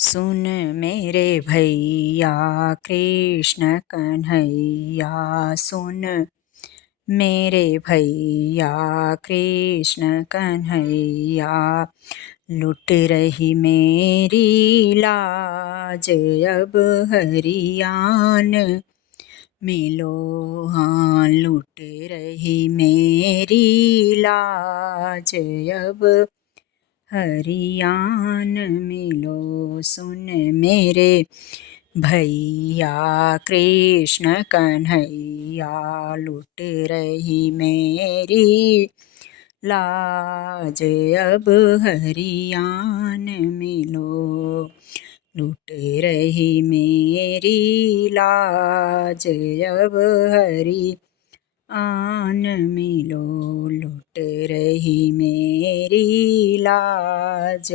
सुन मेरे भैया कृष्ण कन्हैया, सुन मेरे भैया कृष्ण कन्हैया। लुट रही मेरी लाज अब हरियान मिलो, हाँ लुट रही मेरी लाज अब हरियान मिलो। सुन मेरे भैया कृष्ण कन्हैया, लुट रही मेरी लाज अब हरियान मिलो। लुट रही मेरी लाज अब हरियान मिलो। लुट रही मेरी लाज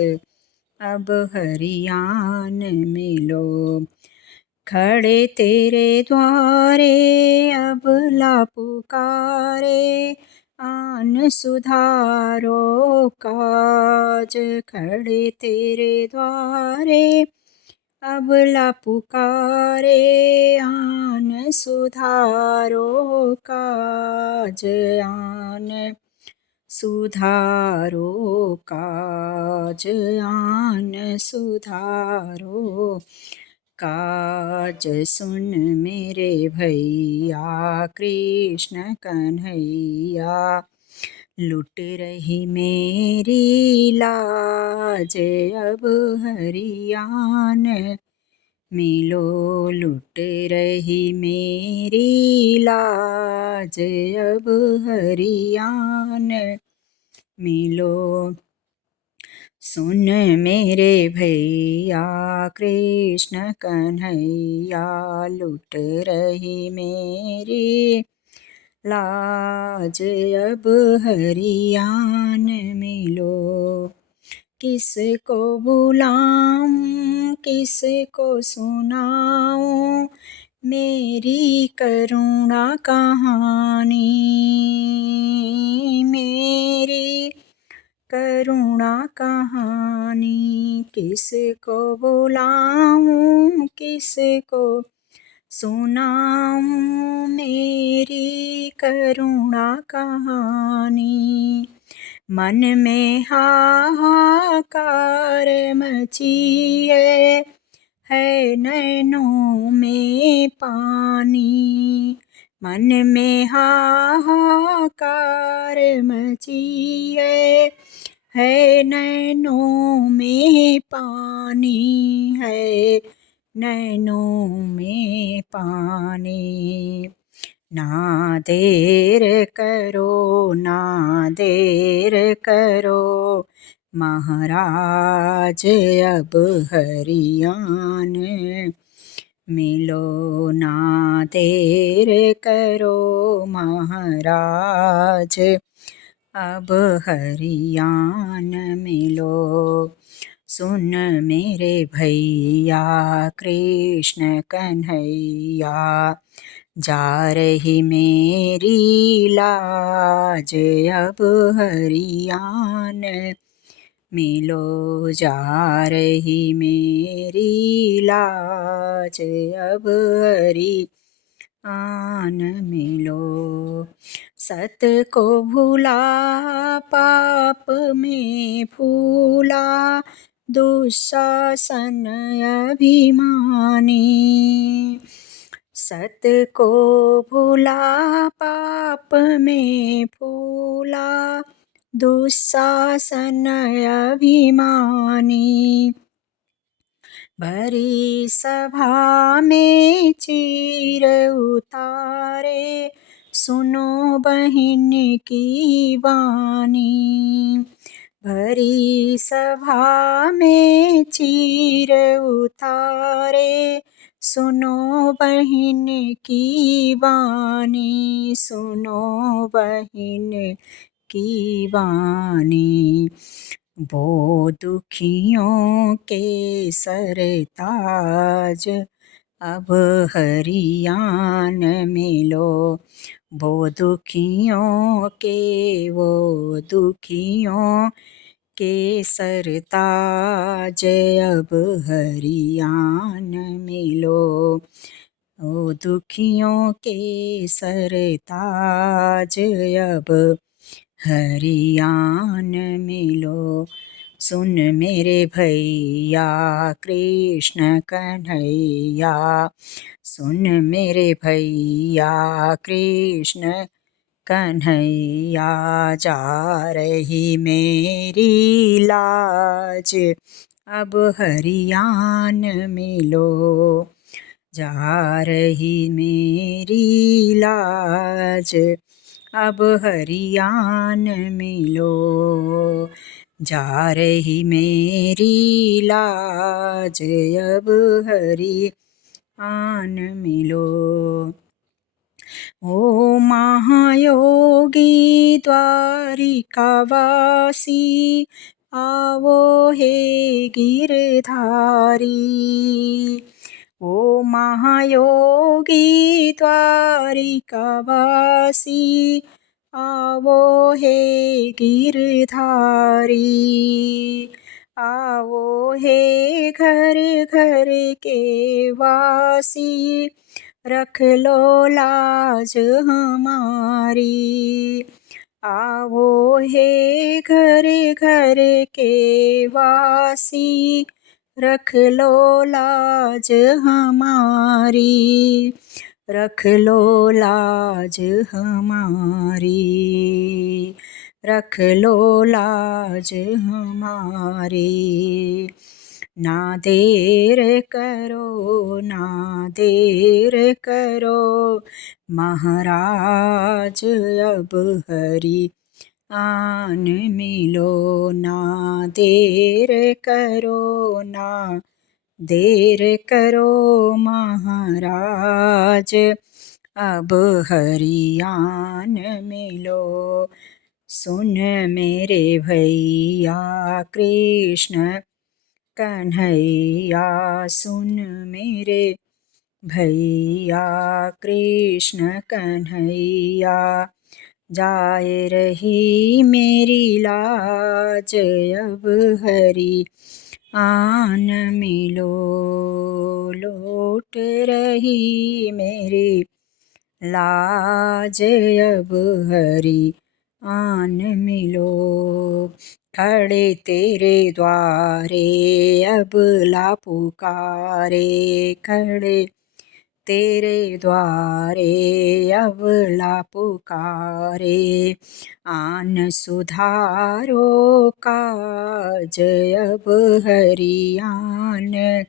अब हरियान मिलो। खड़े तेरे द्वारे अबला पुकारे, आन सुधारो काज। खड़े तेरे द्वारे अबला पुकारे, आन सुधारो काज। आन सुधारो काज, आन सुधारो काज। सुन मेरे भैया कृष्ण कन्हैया, लुट रही मेरी लाज अब हरियान मिलो। लुट रही मेरी लाज अब हरियान मिलो। सुन मेरे भैया कृष्ण कन्हैया, लुट रही मेरी लाज अब हरियान मिलो। किसको बुलाऊं किसको सुनाऊं, मेरी करुणा कहानी। मेरी करुणा कहानी, किसको बुलाऊं किसको सुनाऊं, मेरी करुणा कहानी। मन में हाहाकार मची है नैनों में पानी। मन में हाहाकार मची है नैनों में पानी। है नैनों में पानी। ना देर करो ना देर करो, महाराज अब हरियान मिलो। ना देर करो महाराज अब हरियान मिलो। सुन मेरे भैया कृष्ण कन्हैया, जा रही मेरी लाज अब हरियान मिलो। जा रही मेरी लाज अब हरियान मिलो। सत को भूला पाप में फूला, दुशासन अभिमानी। सत को भूला पाप में फूला, दुशासन अभिमानी। भरी सभा में चीर उतारे, सुनो बहन की वाणी। भरी सभा में चीर उतारे, सुनो बहन की वाणी। सुनो बहन की वाणी। वो दुखियों के सरताज अब हरियान मिलो। वो दुखियों केसर ताज अब हरियान मिलो। ओ दुखियों के सरताज अब हरियान मिलो। सुन मेरे भैया कृष्ण कन्हैया, सुन मेरे भैया कृष्ण कन्हैया, जा रही मेरी लाज अब हरियान मिलो। जा रही मेरी लाज अब हरियान मिलो। जा रही मेरी लाज अब हरियान मिलो। ओ महायोगी द्वारिकावासी, आवो हे गिरधारी। ओ महायोगी द्वारिकावासी, आवो हे गिरधारी। आवो हे घर घर के वासी, रख लो लाज हमारी। आवो हे घर घर के वासी, रख लो लाज हमारी। रख लो लाज हमारी। रख लो लाज हमारी। ना देर करो ना देर करो, महाराज अब हरियान मिलो। ना देर करो ना देर करो, महाराज अब हरियान मिलो। सुन मेरे भैया कृष्ण कन्हैया, सुन मेरे भैया कृष्ण कन्हैया, जाए रही मेरी लाज अब हरियान मिलो। लौट रही मेरी लाज अब हरियान मिलो। खड़े तेरे द्वारे अबला पुकारे, खड़े तेरे द्वारे अबला पुकारे। आन सुधारो काज अब हरियान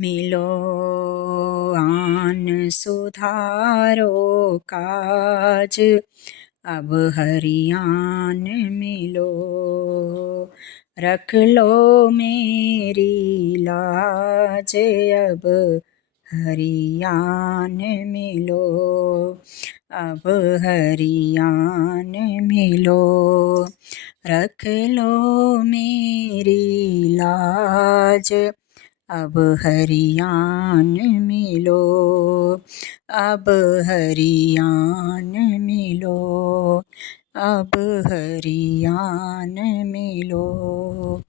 मिलो। आन सुधारो काज अब हरियान मिलो। रख लो मेरी लाज अब हरियान मिलो। अब हरियान मिलो। रख लो मेरी लाज अब हरियान मिलो। अब हरियान मिलो। अब हरियान मिलो।